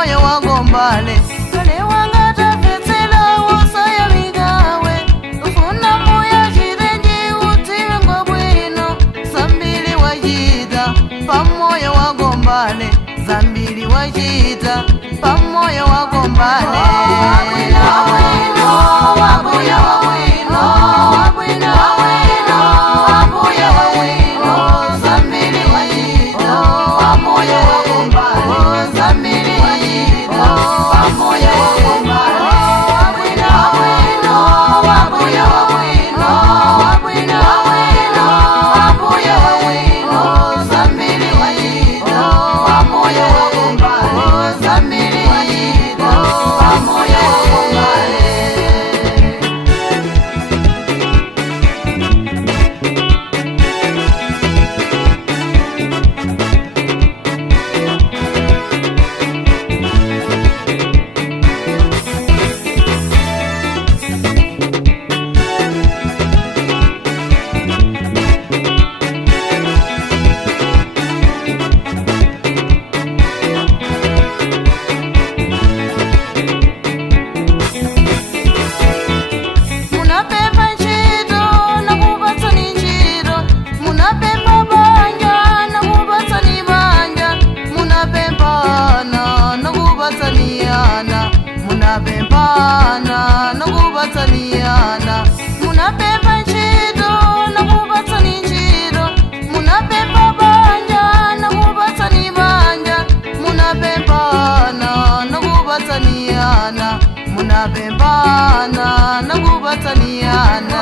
pamoyo wagombale kale wangata fetsela wosaya migawe ufuna moya jirenji utiwe ngobwino zambili wajida pamoyo wagombale zambili wajida pamoyo wagombale munapempana nokubataniana munapempa ntchito nokubatsani ntchito munapempa banja nokubatsani banja munapempana nokubatsaniana munapempana nokubatsaniana